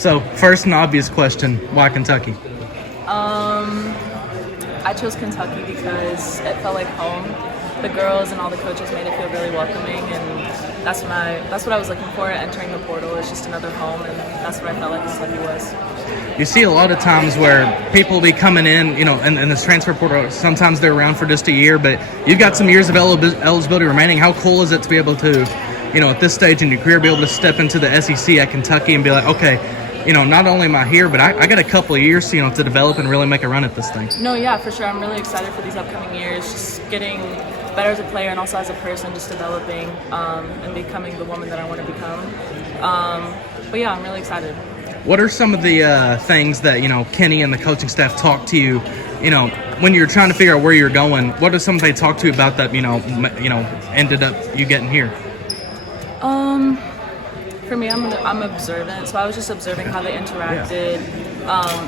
So, first and obvious question, why Kentucky? I chose Kentucky because it felt like home. The girls and all the coaches made it feel really welcoming, and that's what I was looking for entering the portal. It's just another home, and that's what I felt like Kentucky was. You see a lot of times where people will be coming in, in this transfer portal. Sometimes they're around for just a year, but you've got some years of eligibility remaining. How cool is it to be able to, at this stage in your career, be able to step into the SEC at Kentucky and be like, okay, not only am I here, but I got a couple of years, to develop and really make a run at this thing. No, yeah, for sure. I'm really excited for these upcoming years, just getting better as a player and also as a person, just developing and becoming the woman that I want to become. But yeah, I'm really excited. What are some of the things that, Kenny and the coaching staff talk to you, when you're trying to figure out where you're going? What are some they talk to you about that, ended up you getting here? For me, I'm observant, so I was just observing how they interacted,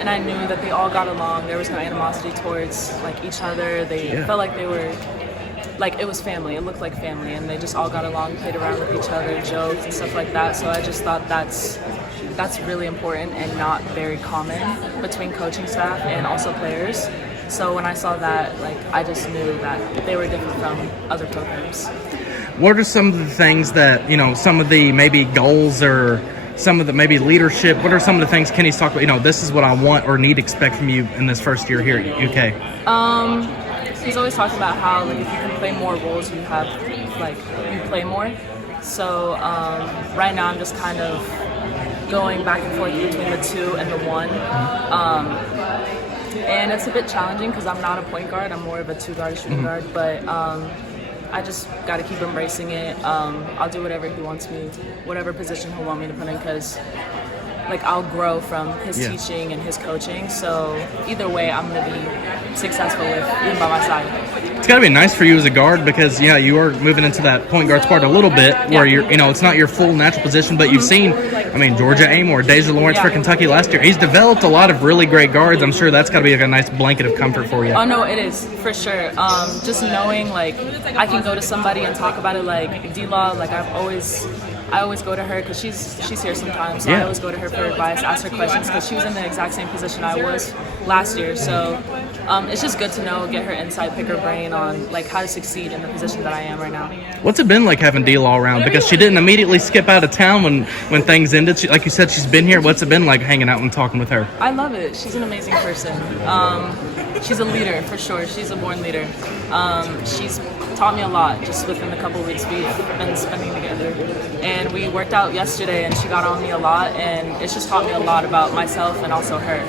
and I knew that they all got along. There was no animosity towards each other. They felt like they were it was family. It looked like family, and they just all got along, played around with each other, joked and stuff like that. So I just thought that's really important and not very common between coaching staff and also players. So when I saw that, I just knew that they were different from other programs. What are some of the things that, some of the maybe goals or some of the maybe leadership, what are some of the things Kenny's talked about, this is what I want or need to expect from you in this first year here at UK? He's always talking about how if you can play more roles, you have you play more. So right now I'm just kind of going back and forth between the 2 and the 1. And it's a bit challenging because I'm not a point guard. I'm more of a 2-guard, shooting guard. But I just got to keep embracing it. I'll do whatever he wants me, whatever position he'll want me to put in, because I'll grow from his teaching and his coaching. So either way, I'm going to be successful with him by my side. It's got to be nice for you as a guard because, you are moving into that point guard spot a little bit where you're, it's not your full natural position, but you've seen, Georgia Amor, Deja Lawrence for Kentucky last year. He's developed a lot of really great guards. I'm sure that's got to be a nice blanket of comfort for you. Oh, no, it is, for sure. Just knowing, I can go to somebody and talk about it D-Law, I always go to her because she's here sometimes. So I always go to her for advice, ask her questions because she was in the exact same position I was last year. So it's just good to know, get her insight, pick her brain on how to succeed in the position that I am right now. What's it been like having D-Law around? Because she didn't immediately skip out of town when things ended. Like you said, she's been here. What's it been like hanging out and talking with her? I love it. She's an amazing person. She's a leader for sure. She's a born leader. She's taught me a lot just within the couple of weeks we've been spending together. And we worked out yesterday and she got on me a lot, and it's just taught me a lot about myself and also her.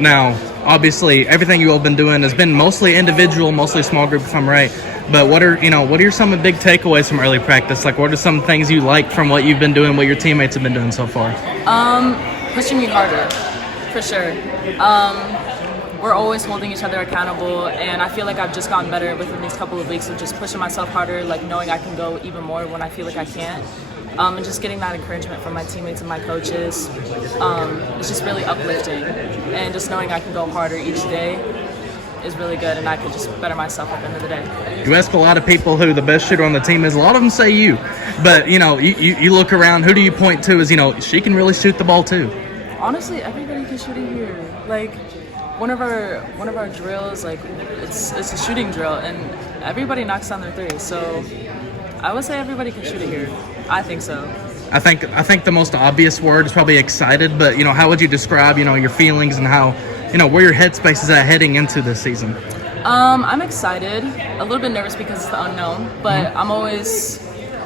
Now, obviously, everything you all been doing has been mostly individual, mostly small group if I'm right. But what are some of the big takeaways from early practice? What are some things you like from what you've been doing, what your teammates have been doing so far? Pushing me harder, for sure. We're always holding each other accountable, and I feel like I've just gotten better within these couple of weeks of just pushing myself harder, knowing I can go even more when I feel like I can't. And just getting that encouragement from my teammates and my coaches. It's just really uplifting, and just knowing I can go harder each day is really good, and I could just better myself at the end of the day. You ask a lot of people who the best shooter on the team is. A lot of them say you, but you look around. Who do you point to as she can really shoot the ball too? Honestly, everybody can shoot it here. One of our drills, it's a shooting drill, and everybody knocks down their threes. So I would say everybody can shoot it here. I think so. I think the most obvious word is probably excited, but how would you describe your feelings and how where your headspace is at heading into this season? I'm excited, a little bit nervous because it's the unknown, but I'm always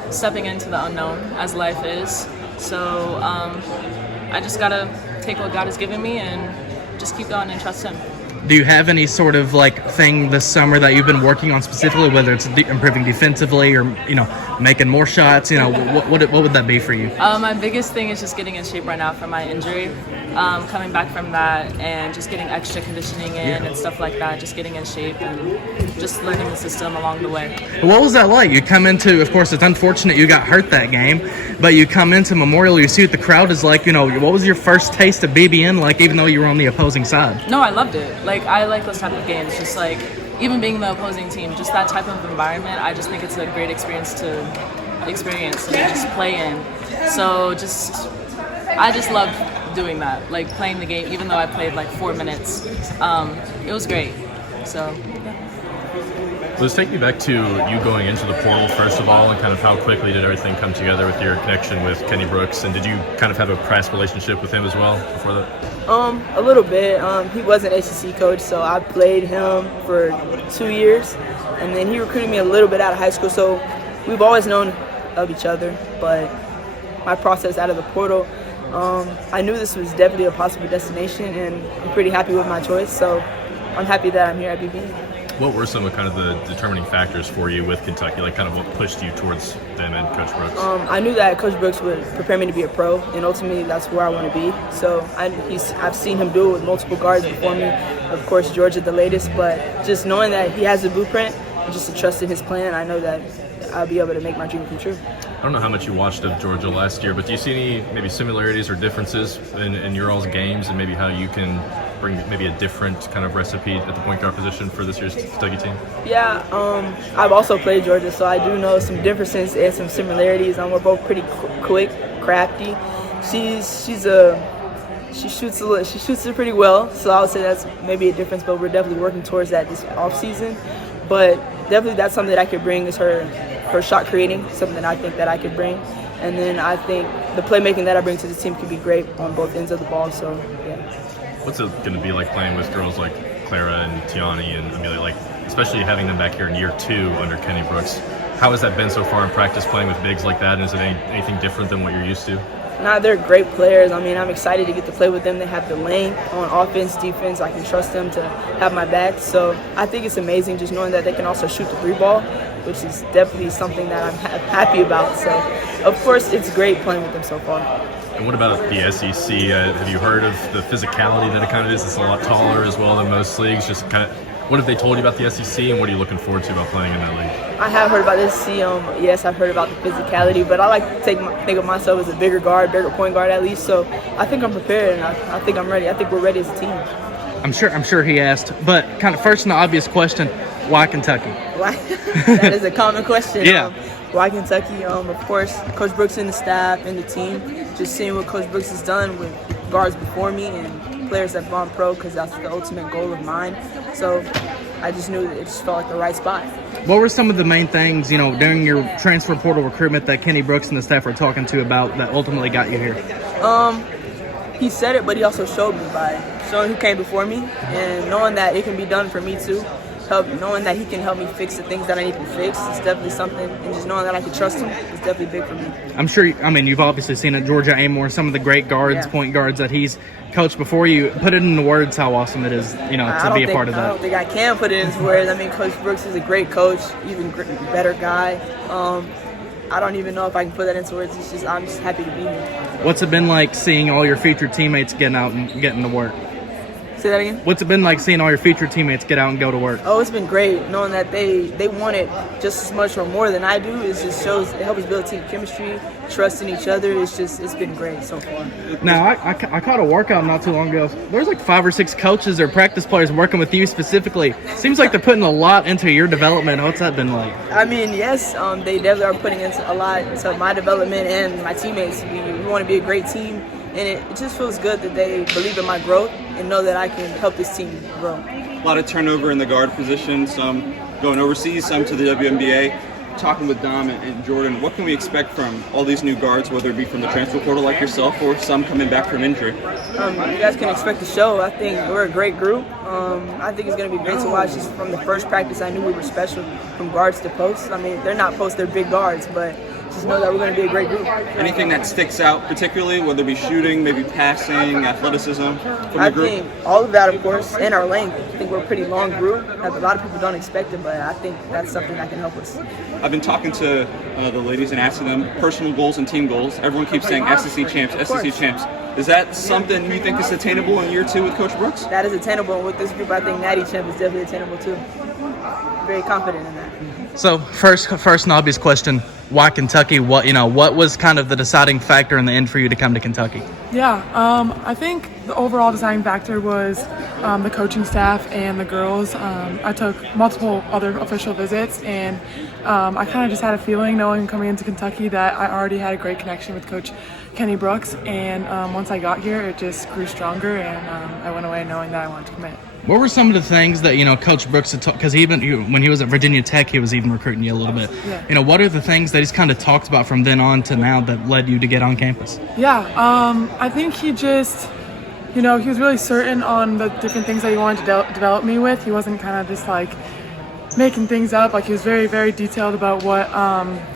stepping into the unknown as life is. So I just gotta take what God has given me and just keep going and trust him. Do you have any sort of thing this summer that you've been working on specifically, whether it's improving defensively or making more shots? What would that be for you? My biggest thing is just getting in shape right now from my injury, coming back from that and just getting extra conditioning in and stuff like that, just getting in shape and just learning the system along the way. What was that like? You come into, of course, it's unfortunate you got hurt that game, but you come into Memorial, you see what the crowd is like. What was your first taste of BBN like, even though you were on the opposing side? No, I loved it. I like those type of games, just even being the opposing team, just that type of environment. I just think it's a great experience to experience and just play in. So I just love doing that, like playing the game, even though I played like 4 minutes. It was great. So. Let's take me back to you going into the portal, first of all, and kind of how quickly did everything come together with your connection with Kenny Brooks, and did you kind of have a past relationship with him as well before that? A little bit. He was an ACC coach, so I played him for 2 years, and then he recruited me a little bit out of high school, so we've always known of each other, but my process out of the portal, I knew this was definitely a possible destination, and I'm pretty happy with my choice, so I'm happy that I'm here at BB. What were some of kind of the determining factors for you with Kentucky, like kind of what pushed you towards them and Coach Brooks? I knew that Coach Brooks would prepare me to be a pro, and ultimately that's where I want to be. So I've seen him do it with multiple guards before me, of course Georgia the latest, but just knowing that he has a blueprint and just to trust in his plan, I know that I'll be able to make my dream come true. I don't know how much you watched of Georgia last year, but do you see any maybe similarities or differences in your all's games, and maybe how you can bring maybe a different kind of recipe at the point guard position for this year's Kentucky team? Yeah, I've also played Georgia, so I do know some differences and some similarities. We're both pretty quick, crafty. She shoots it pretty well, so I would say that's maybe a difference. But we're definitely working towards that this offseason. But definitely that's something that I could bring is her shot creating, something that I think that I could bring. And then I think the playmaking that I bring to the team could be great on both ends of the ball. So yeah. What's it going to be like playing with girls like Clara and Tiani and Amelia, like especially having them back here in year 2 under Kenny Brooks? How has that been so far in practice playing with bigs like that? And is it anything different than what you're used to? Nah, they're great players. I mean, I'm excited to get to play with them. They have the length on offense, defense. I can trust them to have my back. So I think it's amazing just knowing that they can also shoot the 3-ball, which is definitely something that I'm happy about. So, of course, it's great playing with them so far. And what about the SEC? Have you heard of the physicality that it kind of is? It's a lot taller as well than most leagues. Just kind of, what have they told you about the SEC, and what are you looking forward to about playing in that league? I have heard about the SEC. Yes, I've heard about the physicality, but I like to think of myself as a bigger point guard at least. So I think I'm prepared, and I think I'm ready. I think we're ready as a team. I'm sure he asked, but kind of first and the obvious question: why Kentucky? Why? That is a common question. Yeah. Why Kentucky? Of course, Coach Brooks and the staff and the team. Just seeing what Coach Brooks has done with guards before me and players that have gone pro, because that's the ultimate goal of mine. So I just knew that it just felt like the right spot. What were some of the main things, during your transfer portal recruitment that Kenny Brooks and the staff were talking to about that ultimately got you here? He said it, but he also showed me by showing who came before me and knowing that it can be done for me too. Knowing that he can help me fix the things that I need to fix is definitely something, and just knowing that I can trust him is definitely big for me. I'm sure, you've obviously seen at Georgia Amore, some of the great guards, point guards that he's coached before you. Put it into words how awesome it is, to be a part of that. I don't think I can put it into words. Coach Brooks is a great coach, even better guy. I don't even know if I can put that into words. I'm just happy to be here. What's it been like seeing all your future teammates getting out and getting to work? Say that again? What's it been like seeing all your future teammates get out and go to work? Oh, it's been great knowing that they want it just as much or more than I do. It helps us build team chemistry, trust in each other. It's been great so far. Now, I caught a workout not too long ago. There's like 5 or 6 coaches or practice players working with you specifically. Seems like they're putting a lot into your development. What's that been like? Yes, they definitely are putting into a lot into my development and my teammates. We want to be a great team. And it just feels good that they believe in my growth and know that I can help this team grow. A lot of turnover in the guard position, some going overseas, some to the WNBA. Talking with Dom and Jordan, what can we expect from all these new guards, whether it be from the transfer portal like yourself or some coming back from injury? You guys can expect the show. I think we're a great group. I think it's going to be great to watch. Just from the first practice, I knew we were special from guards to posts. They're not posts, they're big guards, but just know that we're going to be a great group. Anything that sticks out particularly, whether it be shooting, maybe passing, athleticism from the group? I think all of that, of course, and our length. I think we're a pretty long group. A lot of people don't expect it, but I think that's something that can help us. I've been talking to the ladies and asking them personal goals and team goals. Everyone keeps saying SEC champs, SEC champs. Is that something you think is attainable in year 2 with Coach Brooks? That is attainable. And with this group, I think Natty champ is definitely attainable too. Very confident in that. So, first and obvious question, why Kentucky? What was kind of the deciding factor in the end for you to come to Kentucky? Yeah, I think the overall deciding factor was the coaching staff and the girls. I took multiple other official visits, and I kind of just had a feeling, knowing coming into Kentucky, that I already had a great connection with Coach Kenny Brooks. And once I got here, it just grew stronger, and I went away knowing that I wanted to commit. What were some of the things that Coach Brooks had talked, because when he was at Virginia Tech, he was even recruiting you a little bit. Yeah. What are the things that he's kind of talked about from then on to now that led you to get on campus? Yeah, I think he just, he was really certain on the different things that he wanted to develop me with. He wasn't kind of just like making things up. Like, he was very, very detailed about what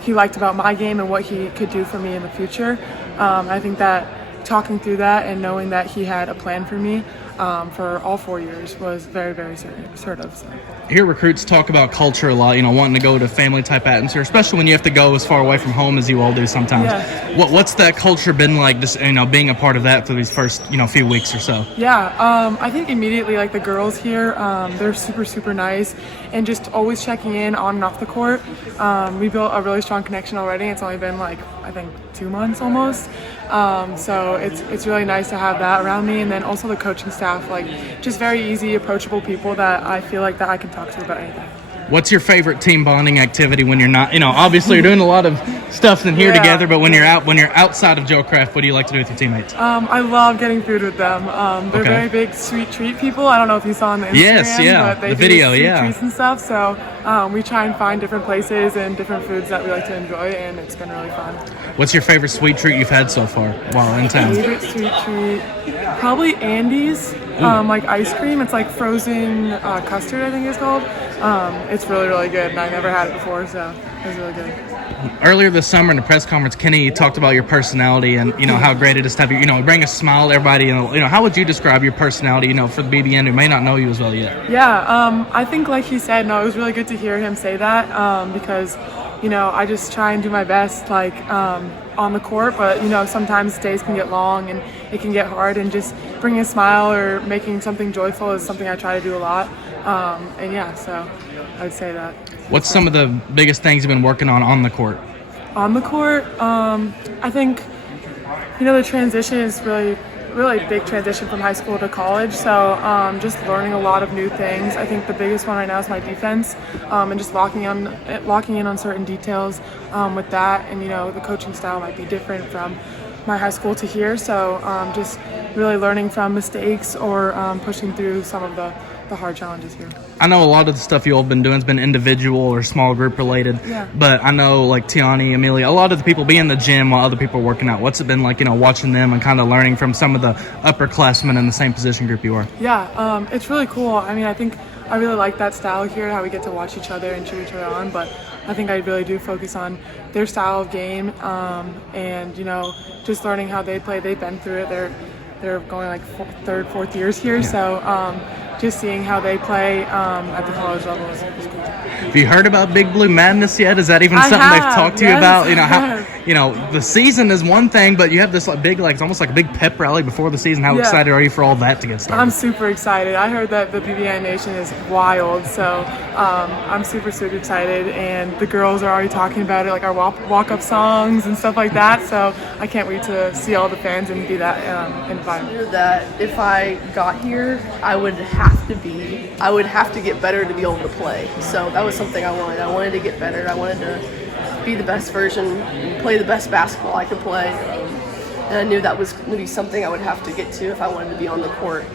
he liked about my game and what he could do for me in the future. I think that talking through that and knowing that he had a plan for me for all 4 years was very, very assertive. So. I hear recruits talk about culture a lot, wanting to go to family type atmosphere, especially when you have to go as far away from home as you all do sometimes. Yeah. What's that culture been like, just being a part of that for these first few weeks or so? Yeah, I think immediately, like, the girls here, they're super, super nice, and just always checking in on and off the court. We built a really strong connection already. It's only been I think 2 months almost. So it's really nice to have that around me, and then also the coaching staff, just very easy, approachable people that I feel like that I can talk to about anything. What's your favorite team bonding activity when you're not, obviously you're doing a lot of stuff in here together, but when you're outside of Joe Craft, what do you like to do with your teammates? I love getting food with them. They're very big sweet treat people. I don't know if you saw on the Instagram, but they the video, do sweet treats and stuff. So we try and find different places and different foods that we like to enjoy, and it's been really fun. What's your favorite sweet treat you've had so far while in town? Favorite sweet treat? Probably Andy's, like ice cream. It's like frozen custard, I think it's called. It's really, really good, and I never had it before, so it was really good. Earlier this summer in the press conference, Kenny talked about your personality and how great it is to have you bring a smile to everybody. How would you describe your personality for the BBN who may not know you as well yet? Yeah, I think, like he said, it was really good to hear him say that because I just try and do my best on the court, but sometimes days can get long and it can get hard, and just bringing a smile or making something joyful is something I try to do a lot. So I would say that. What's some of the biggest things you've been working on the court? On the court, I think the transition is really big transition from high school to college, so just learning a lot of new things. I think the biggest one right now is my defense, and just locking in on certain details with that. And the coaching style might be different from my high school to here, so just really learning from mistakes or pushing through some of the hard challenges here. I know a lot of the stuff you all have been doing has been individual or small group related, but I know Tonie, Amelia, a lot of the people be in the gym while other people are working out. What's it been like, watching them and kind of learning from some of the upperclassmen in the same position group you are? Yeah, it's really cool. I mean, I think I really like that style here, how we get to watch each other and cheer each other on, but I think I really do focus on their style of game and, just learning how they play. They've been through it. They're going third, fourth years here, so just seeing how they play at the college level is cool. Have you heard about Big Blue Madness yet? Is that even something they've talked to you about? The season is one thing, but you have this big, it's almost like a big pep rally before the season. How excited are you for all that to get started? I'm super excited. I heard that the BBI Nation is wild, so I'm super, super excited. And the girls are already talking about it, our walk-up songs and stuff like that. So I can't wait to see all the fans and be that environment. I knew that if I got here, I would have to get better to be able to play. So that was something I wanted. I wanted to get better. I wanted to be the best version, play the best basketball I could play. And I knew that was going to be something I would have to get to if I wanted to be on the court.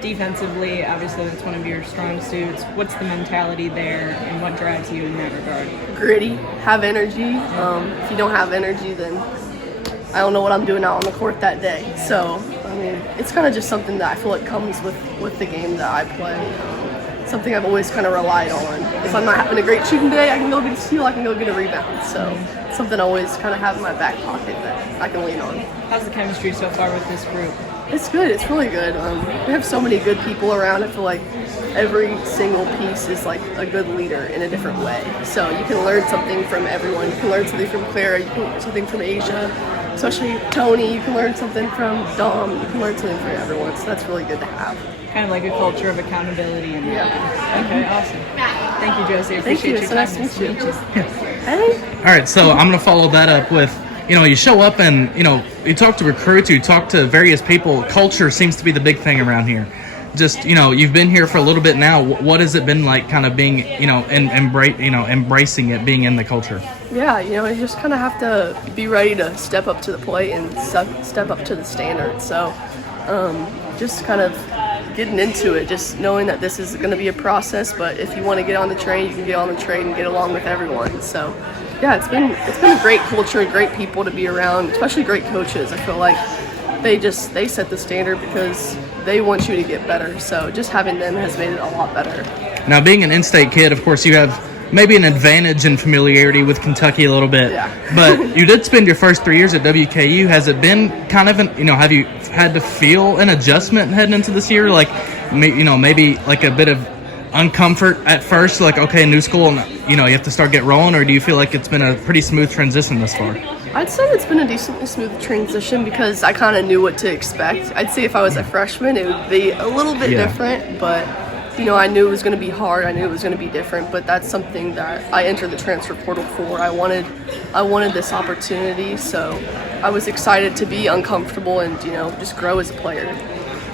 Defensively, obviously that's one of your strong suits. What's the mentality there, and what drives you in that regard? Gritty, have energy. If you don't have energy, then I don't know what I'm doing out on the court that day. So, it's kind of just something that I feel like comes with the game that I play. Something I've always kind of relied on. If I'm not having a great shooting day, I can go get a steal, I can go get a rebound. So, it's something I always kind of have in my back pocket that I can lean on. How's the chemistry so far with this group? It's good. It's really good. We have so many good people around. I feel like every single piece is a good leader in a different way. So you can learn something from everyone. You can learn something from Clara. You can learn something from Asia, especially Tony. You can learn something from Dom. You can learn something from everyone. So that's really good to have. Kind of like a culture of accountability. Yeah. Okay, awesome. Thank you, Josie. I appreciate your time. Thank you. So nice to meet you. Hey. All right, so I'm going to follow that up with, you show up and, you talk to recruits, you talk to various people. Culture seems to be the big thing around here. Just, you've been here for a little bit now. What has it been like kind of being, embracing it, being in the culture? Yeah, you just kind of have to be ready to step up to the plate and step up to the standard. So just kind of getting into it, just knowing that this is going to be a process, but if you want to get on the train, you can get on the train and get along with everyone. So yeah, it's been a great culture, great people to be around, especially great coaches. I feel like they set the standard because they want you to get better. So just having them has made it a lot better. Now, being an in-state kid, of course, you have maybe an advantage in familiarity with Kentucky a little bit. Yeah. But you did spend your first 3 years at WKU. Has it been kind of have you had to feel an adjustment heading into this year? Like, maybe like a bit of uncomfort at first, like, okay, new school, and you have to start get rolling, or do you feel like it's been a pretty smooth transition thus far? I'd say it's been a decently smooth transition because I kind of knew what to expect. I'd say if I was a freshman, it would be a little bit different, but I knew it was going to be hard. I knew it was going to be different, but that's something that I entered the transfer portal for. I wanted this opportunity, so I was excited to be uncomfortable and just grow as a player.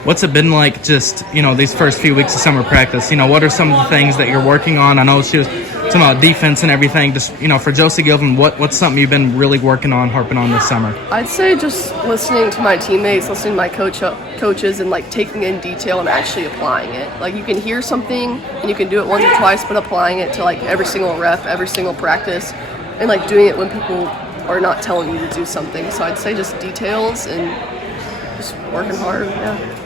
What's it been like just, these first few weeks of summer practice? What are some of the things that you're working on? I know she was talking about defense and everything. Just, for Josie Gilvin, what's something you've been really working on, harping on this summer? I'd say just listening to my teammates, listening to my coaches, and, taking in detail and actually applying it. You can hear something, and you can do it once or twice, but applying it to, every single rep, every single practice, and, doing it when people are not telling you to do something. So I'd say just details and just working hard, yeah.